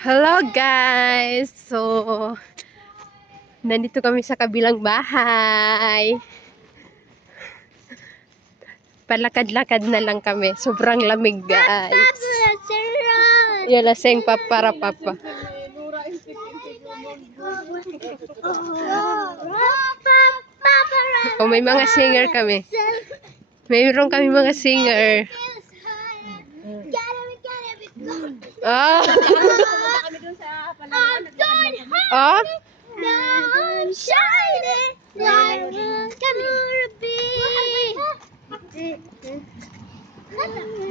Hello guys! So, nandito kami sa kabilang bahay. Palakad-lakad na lang kami. Sobrang lamig guys. Yan laseng para papa. Oh, may mga singer kami. Mayroon kami mga singer. Ah. Oh.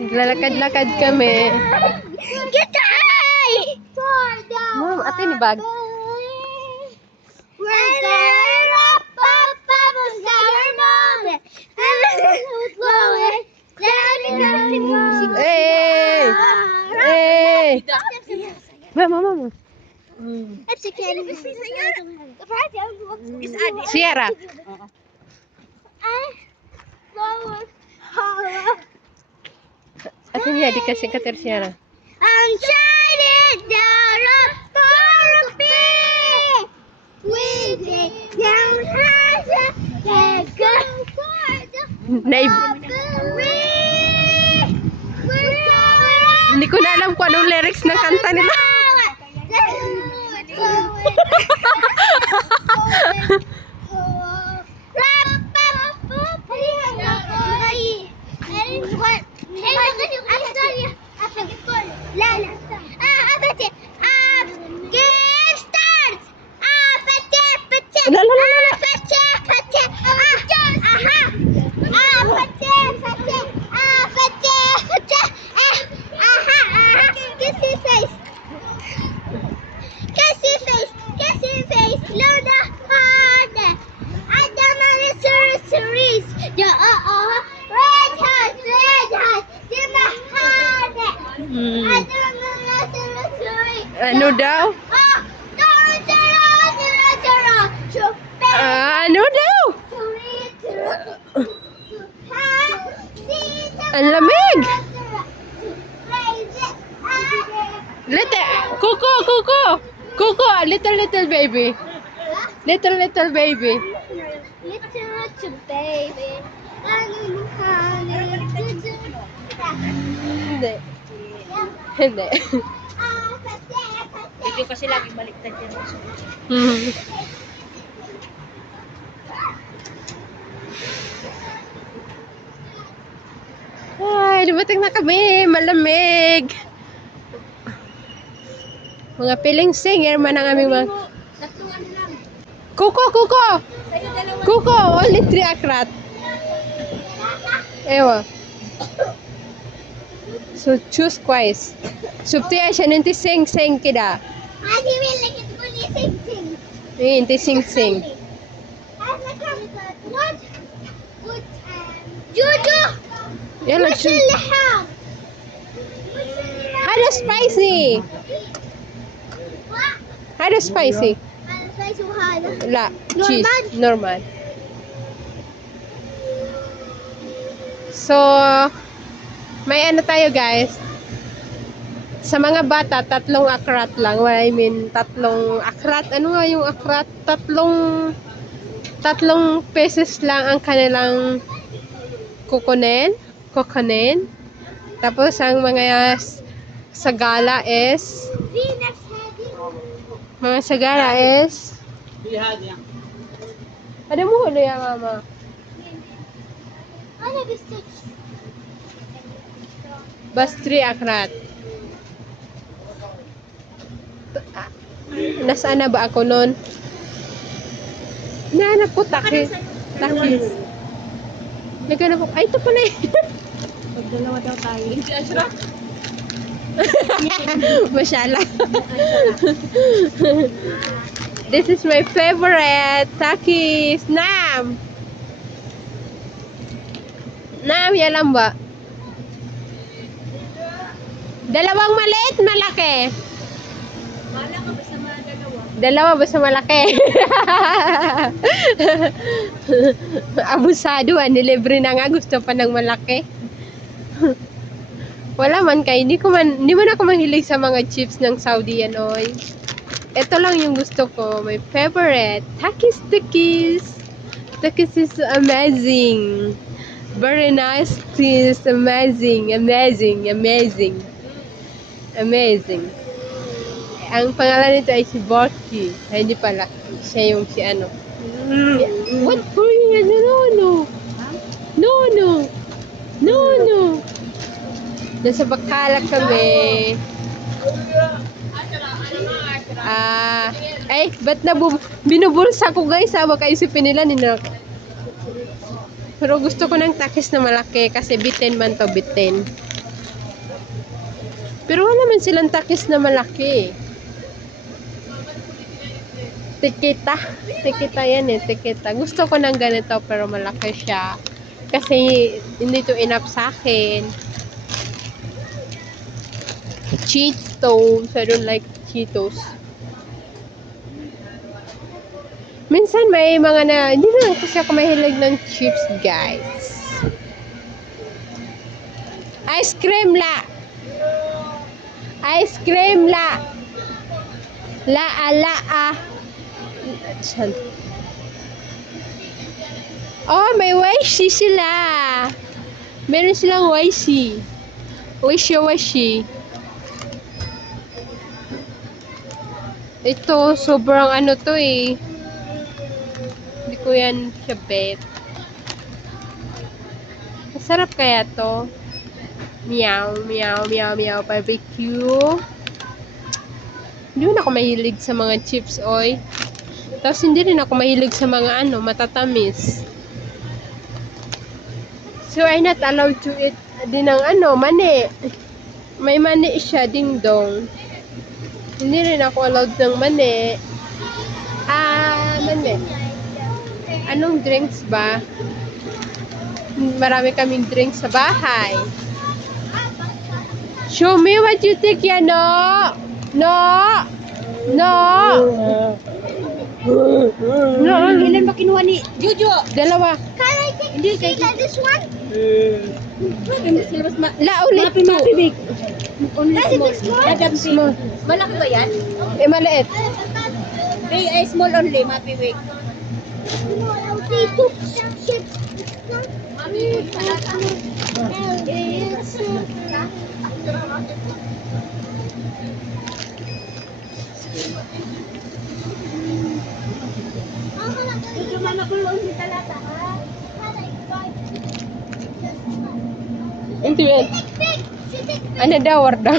Lalakad-lakad kami. Mom, ate ni bag. Hey! Hey! Mama. Sierra. Ate niya, di kasi ka Sierra. I'm shining down upon a bee. We dig down high and go for the Naib. Hindi ko na alam kung anong lyrics ng kanta nila. Ano daw? Ano daw? Ang lamig! Kuko, little baby. Little baby. Little baby. Hindi. Video kasi lagi baliktad yan. Ay, dumating na kami. Malamig. Mga piling singer man ang aming mga... Tatlong ano lang. Kuko, only 3 akrat. Ewa. So, choose twice. Subtiya siya, nanti sing kida. Nanti sing. Juju! Yalla, وش اللحام؟ Hada spicy. Hada spicy. هذا سبايسي وهذا La, cheese. Normal. So, may ano tayo guys. Sa mga bata, 3 akrat lang. Well, I mean, 3 akrat. Ano nga yung akrat? 3 pesos lang ang kanilang kukunin. Tapos, ang mga sagala is ano mo huli ya mama? أنا بستكش Bas 3 akrat. Nasaan na ba ako nun? Nahanap ko takis. Naghanap ako. Ay, ito pala eh. Pagdalawa daw tayo. Hindi Ashraf. Masyala. This is my favorite. Takis. Nam, yalam ba? Dalawang maliit, malaki. Mala ka basta mga dalawa. Dalawa basta malaki. Abusado, nilibre na nga. Gusto pa ng malaki. Wala man kay, hindi man ako mahilig sa mga chips ng Saudi yan, oy. Ito lang yung gusto ko. My favorite. Takis Takis. Takis is amazing. Very nice. Is amazing. Amazing. Amazing. Amazing. Ang pangalan nito ay si Borky. Ay, hindi pala. Siya yung si ano. What Korean? No, no. No, no. No, no. Nasa Bacala kami. Ba't binubulsa ko guys ha? Baka isipin nila Pero gusto ko ng takis na malaki kasi bitin man to, bitin. Pero wala man silang takis na malaki. Tikita. Tikita yan eh, tikita. Gusto ko ng ganito pero malaki siya. Kasi hindi to enough sa akin. Cheetos. I don't like Cheetos. Minsan may mga hindi na kasi ako mahilig ng chips, guys. Ice cream la. Ice cream la. La. Oh, may washi sila. Meron silang washi. Washi. Ito, sobrang ano to eh. Hindi ko yan siya bet. Masarap kaya to. Meow, meow, meow, meow, barbecue. Hindi rin ako mahilig sa mga chips, oy. Tapos hindi rin ako mahilig sa mga matatamis. So, I'm not allowed to eat din ng mani. May mani siya, ding dong. Hindi rin ako allowed ng mani. Mani. Anong drinks ba? Marami kaming drinks sa bahay. Show me what you think, no? No! Ilan ba kinuha ni Jojo? Dalawa. Can I take this one? La, ulit. Mapi big. Only That's small. it, small? Dadam Small. Malaki ba yan? Maliit. Small only, mapi big. I'll take two chips. Hindi yan. Ano daw, warda?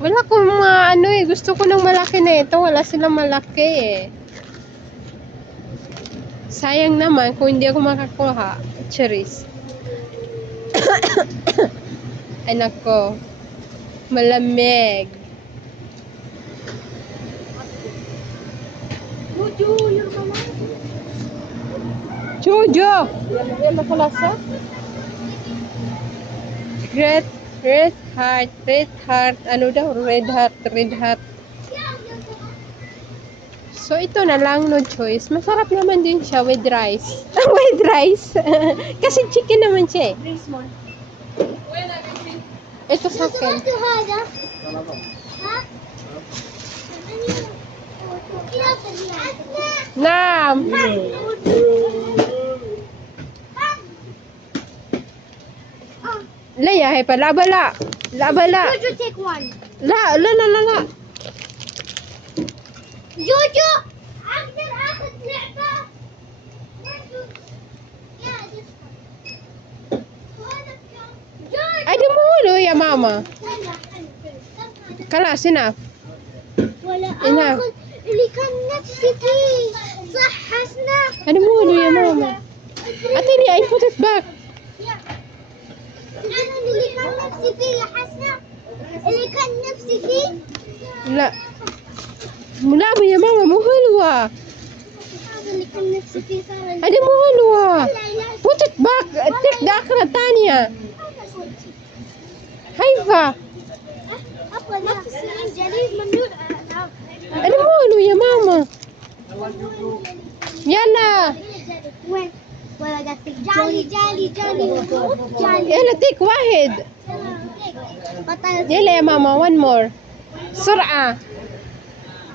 Wala ko mga gusto ko ng malaki na ito. Wala silang malaki eh. Sayang naman kung hindi ako makakuha. Cherries. Anak ko. Malamig. Jojo, your mama. Jojo! Yan na kalasa? Red heart. Ano daw? Red heart. So, ito na lang, no choice. Masarap naman din siya with rice. With rice. Kasi chicken naman siya eh. Very small. Ito sa akin. Nam! لا يا هيبة لا بلا Jojo, take one. لا جوجو أقدر آخذ لعبة. أدي مولو يا ماما خلاص enough ولا enough آخذ اللي كان نفسي فيه. صح حسنا. أدي مولو يا ماما أعطيني I put it back اللي كان نفسي فيه يا حسنا. اللي كان نفسي فيه. لا ملعبة يا ماما مو حلوة هذا اللي كان نفسي فيه صار. أدي مو حلوة لا لا. put it back take الآخرة الثانية هيفا أبغى نفس الجليد ممنوع. أدي مو حلو يا ماما يلا وين؟ ورقة جالي جالي جالي جالي يلا ديك واحد. بطلت يلا يا ماما one more. بسرعة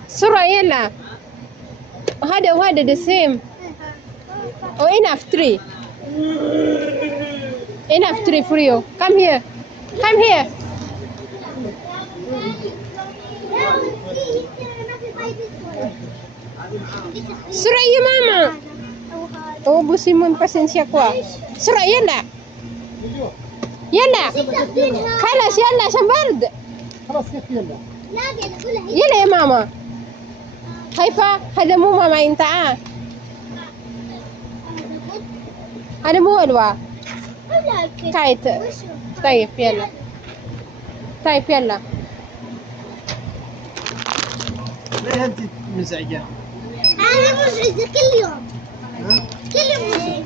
بسرعة يلا. وهذا وهذا the same. Oh enough three. Enough three for you. Come here. Come here. Surah ya mama. Oh Bu Simon pasensya ko. Surah yalla. يلا خلاص يلا عشان برد. خلاص كيف يلا. يلا يا ماما. خايفة؟ هذا مو ماما انت هذا مو الوا. طيب طيب يلا. طيب يلا. ليه انت مزعجة؟ أنا مزعجة كل يوم ها؟ كل يوم مزعجة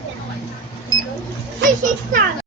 كل شيء صعب